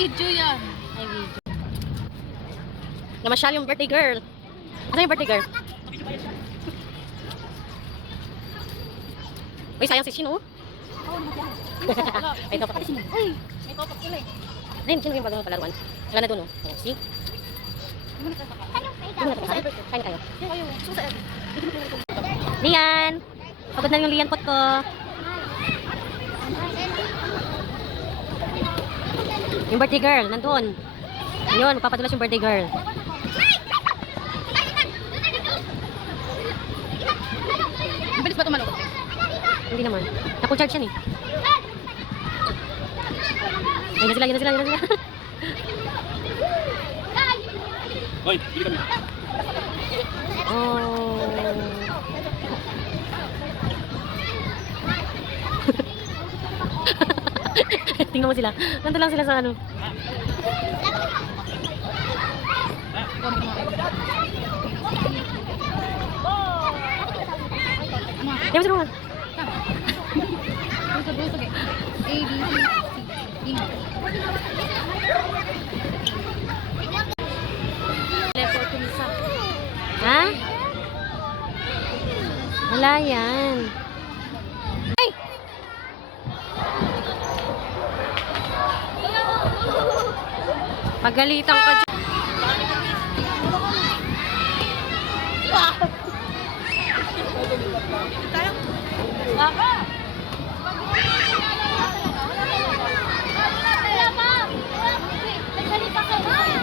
Video yan. Ay, video. Namasyal yung birthday girl. Asan yung birthday girl? Uy, sayang si Shino. Ay, ito pa. Ay, may topak sila eh. Ayun, sino yung bagong palaruan? Wala na doon, oh. Oh, see? Doon na tayo. Kain kayo. Lian! Pagod na yung Lian pot ko. Yung birthday girl, nandun. Ayun, magpapadulas yung birthday girl. Bilis ba tumalo? Hindi naman. Na-full charge yan eh. Ayun na sila, yun na sila, yun na sila. Hoy, bili kami. Oh. Tingnan mo sila. Nandun lang sila sa ano. Yan mo sila mga. Busog eh. A, B, C, D, E. Ha? Wala yan. Ay! Pagalitan ka dyan. Baka! Nagsalita ka.